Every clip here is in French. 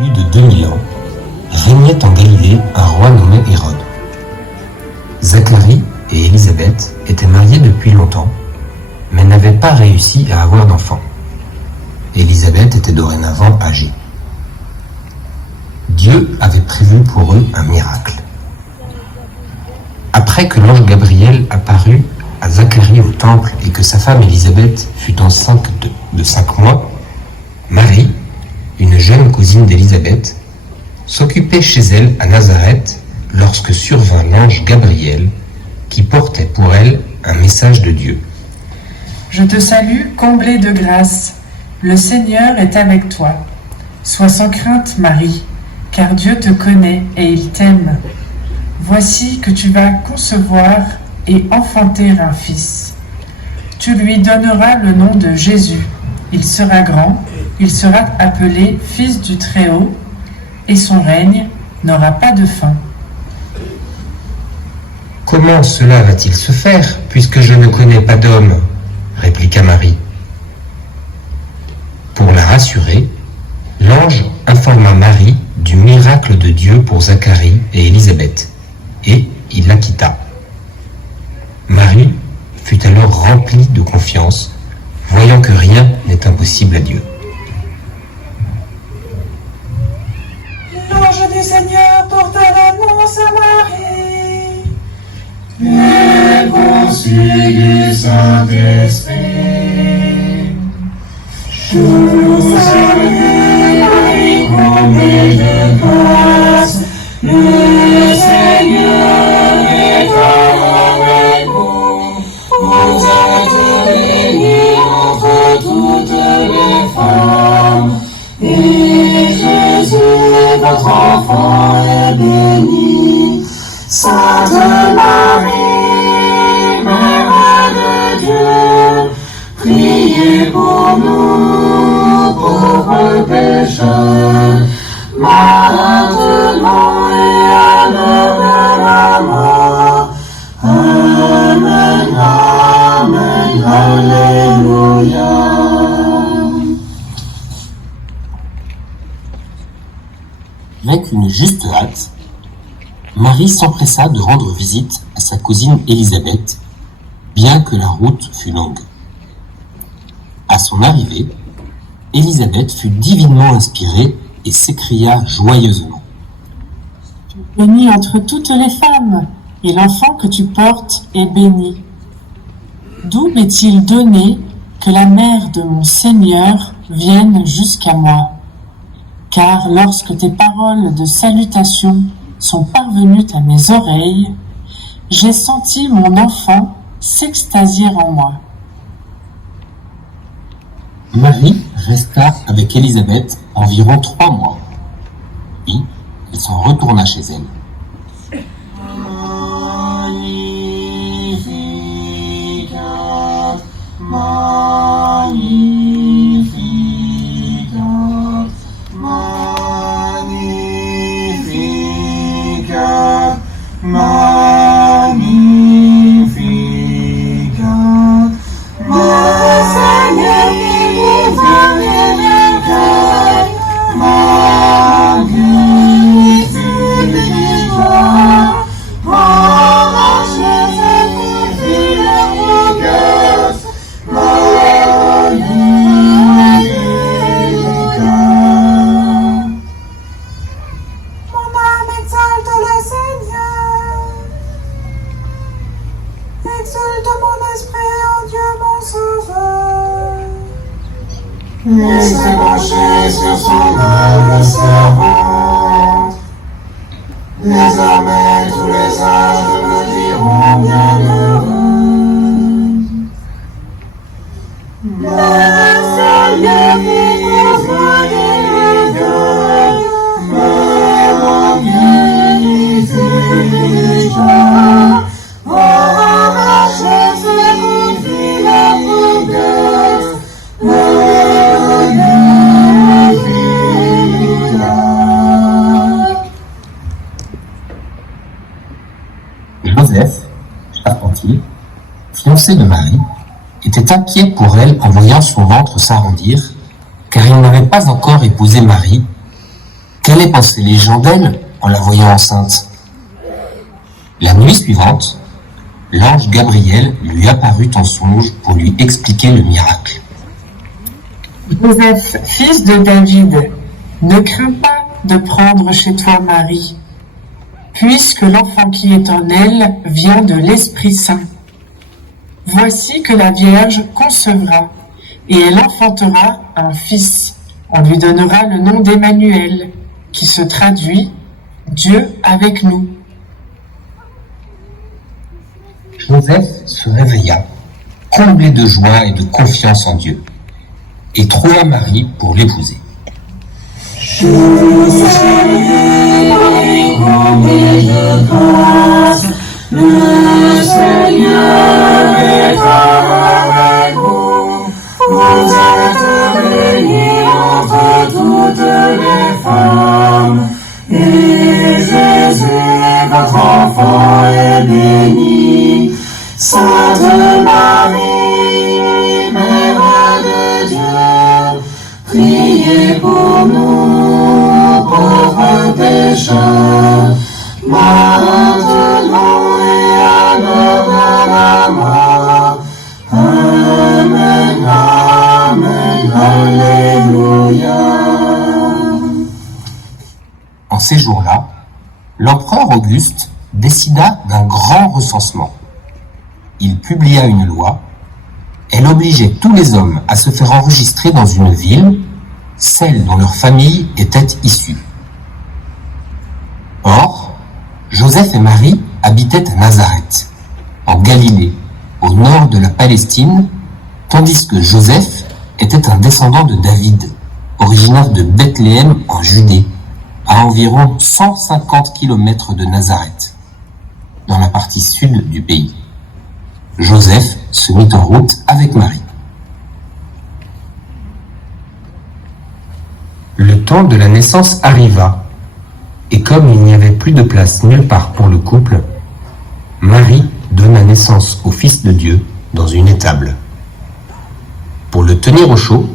plus de 2000 ans, régnait en Galilée un roi nommé Hérode. Zacharie et Élisabeth étaient mariés depuis longtemps, mais n'avaient pas réussi à avoir d'enfant. Élisabeth était dorénavant âgée. Dieu avait prévu pour eux un miracle. Après que l'ange Gabriel apparut à Zacharie au temple et que sa femme Élisabeth fut enceinte de 5 mois, Marie, une jeune cousine d'Élisabeth, s'occupait chez elle à Nazareth lorsque survint l'ange Gabriel qui portait pour elle un message de Dieu. Je te salue, comblée de grâce. Le Seigneur est avec toi. Sois sans crainte, Marie, car Dieu te connaît et il t'aime. Voici que tu vas concevoir et enfanter un fils. Tu lui donneras le nom de Jésus. Il sera grand, il sera appelé Fils du Très-Haut, et son règne n'aura pas de fin. Comment cela va-t-il se faire, puisque je ne connais pas d'homme ? Répliqua Marie. Pour la rassurer, l'ange informa Marie du miracle de Dieu pour Zacharie et Élisabeth, et il la quitta. Marie fut alors remplie de confiance, voyant que rien n'est impossible à Dieu. L'ange du Seigneur porta l'annonce à Marie. Et conçue du Saint-Esprit. Je vous salue, Marie, comblée de grâce, le Seigneur est avec vous. Vous êtes bénie entre toutes les femmes, et Jésus, votre enfant, est béni. Sainte Marie, Mère de Dieu, priez pour nous, pauvres pécheurs, maintenant et à l'heure de la mort. Amen, Amen, Alléluia. Avec une juste hâte, Marie s'empressa de rendre visite à sa cousine Élisabeth, bien que la route fût longue. À son arrivée, Élisabeth fut divinement inspirée et s'écria joyeusement. « Bénie entre toutes les femmes, et l'enfant que tu portes est béni. D'où m'est-il donné que la mère de mon Seigneur vienne jusqu'à moi? Car lorsque tes paroles de salutation sont parvenues à mes oreilles, j'ai senti mon enfant s'extasier en moi. » Marie resta avec Élisabeth environ 3 mois. Puis, elle s'en retourna chez elle. Il s'est penché sur son humble servante. Désormais tous les âges me diront bienheureux. Le Seigneur qui vous voyez Dieu, me magnifiera. Arrachez ses conflits la fougueuse. Joseph, charpentier, fiancé de Marie, était inquiet pour elle en voyant son ventre s'arrondir, car il n'avait pas encore épousé Marie, Qu'allaient penser les gens d'elle en la voyant enceinte? La nuit suivante, l'ange Gabriel lui apparut en songe pour lui expliquer le miracle. Joseph, fils de David, ne crains pas de prendre chez toi Marie, puisque l'enfant qui est en elle vient de l'Esprit Saint. Voici que la Vierge concevra, et elle enfantera un fils. On lui donnera le nom d'Emmanuel, qui se traduit « Dieu avec nous ». Joseph se réveilla, comblé de joie et de confiance en Dieu, et trouva Marie pour l'épouser. Je salue Marie, comblée de grâce, le Seigneur est avec vous. Vous êtes bénie entre toutes les femmes, et Jésus, votre enfant, est béni. Sainte Marie, Mère de Dieu, priez pour nous, pauvres pécheurs, maintenant et à l'heure de la mort. Amen, Amen, Alléluia. En ces jours-là, l'empereur Auguste décida d'un grand recensement. Il publia une loi. Elle obligeait tous les hommes à se faire enregistrer dans une ville, celle dont leur famille était issue. Or, Joseph et Marie habitaient à Nazareth, en Galilée, au nord de la Palestine, tandis que Joseph était un descendant de David, originaire de Bethléem en Judée, à environ 150 km de Nazareth, dans la partie sud du pays. Joseph se mit en route avec Marie. Le temps de la naissance arriva, et comme il n'y avait plus de place nulle part pour le couple, Marie donna naissance au Fils de Dieu dans une étable. Pour le tenir au chaud,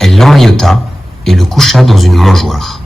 elle l'emmaillota et le coucha dans une mangeoire.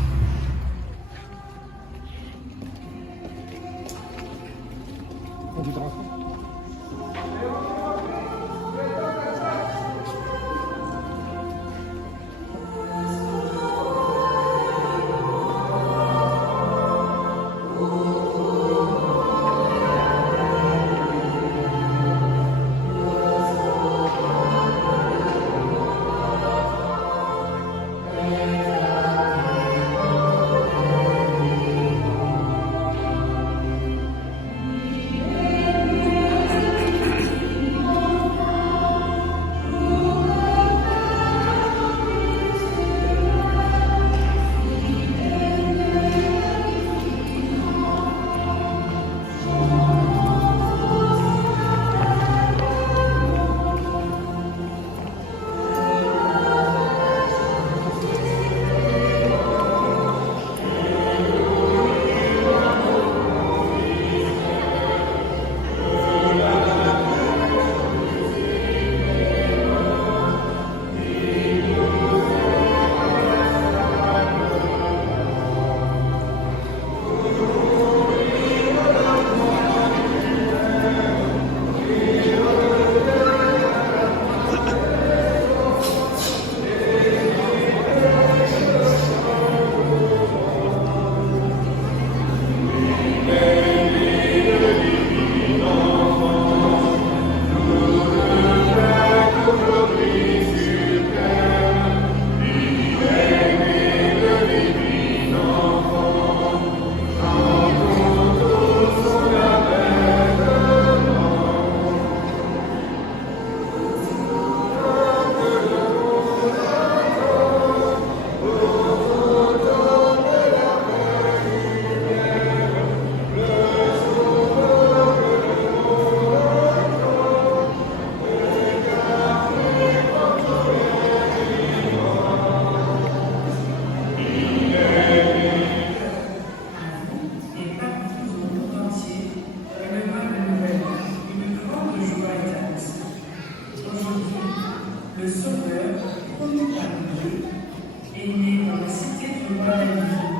Le Sauveur, promis par Dieu, est né dans la cité du roi David.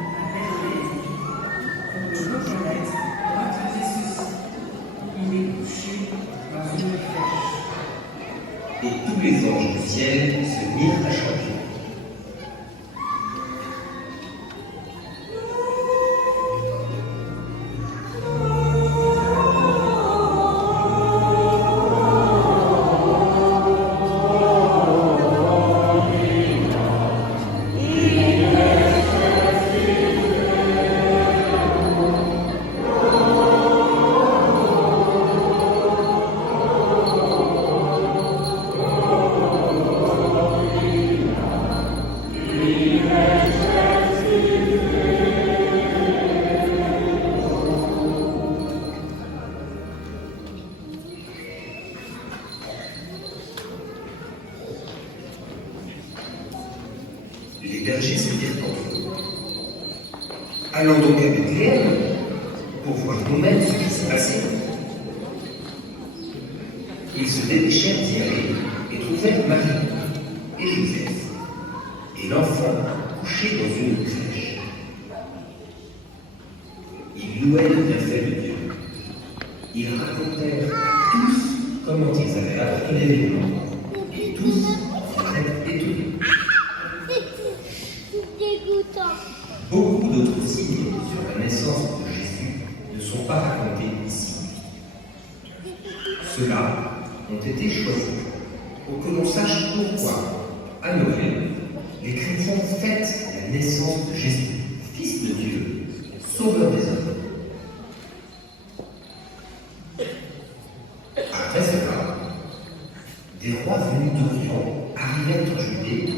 et tous les anges du ciel se mirent à chanter. Les bergers se dirent entre eux: allons donc à Bethléem pour voir nous-mêmes ce qui s'est passé. Ils se dépêchèrent d'y aller et trouvèrent Marie et Joseph et l'enfant couché dans une crèche. Ils louaient le bienfait de Dieu. Ils racontèrent tous comment ils avaient appris l'événement et tous étaient étonnés. Beaucoup d'autres signes sur la naissance de Jésus ne sont pas racontés ici. Ceux-là ont été choisis pour que l'on sache pourquoi, à Noël, les chrétiens fêtent la naissance de Jésus, Fils de Dieu, Sauveur des hommes. Après cela, des rois venus d'Orient arrivèrent en Judée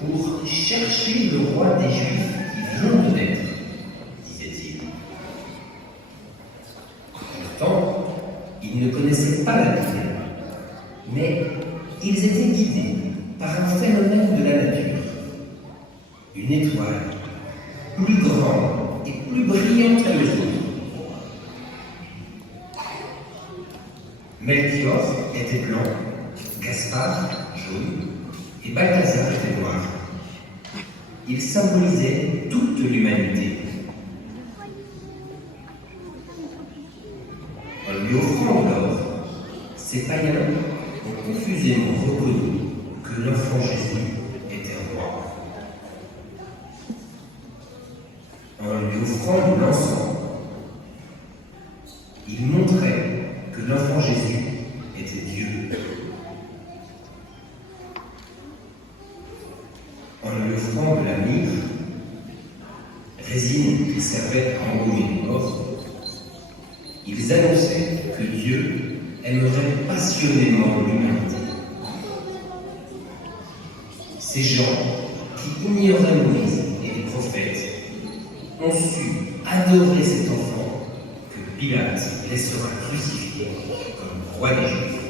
pour chercher le roi des Juifs qui vient de naître, disait-il. Pourtant, ils ne connaissaient pas la Bible, mais ils étaient guidés par un phénomène de la nature. Une étoile, plus grande et plus brillante que les autres. Melchior était blanc, Gaspard jaune et Balthazar était noir. Ils symbolisaient toute l'humanité. En lui offrant de l'or, ces païens ont confusément reconnu que l'enfant Jésus était roi. En lui offrant de l'encens, ils montraient que l'enfant Jésus était Dieu. En lui offrant de la myrrhe, résine qui servait à embaumer les morts, ils annonçaient que Dieu aimerait passionnément l'humanité. Ces gens qui ignoraient Moïse et les prophètes ont su adorer cet enfant que Pilate laissera crucifier comme roi des Juifs.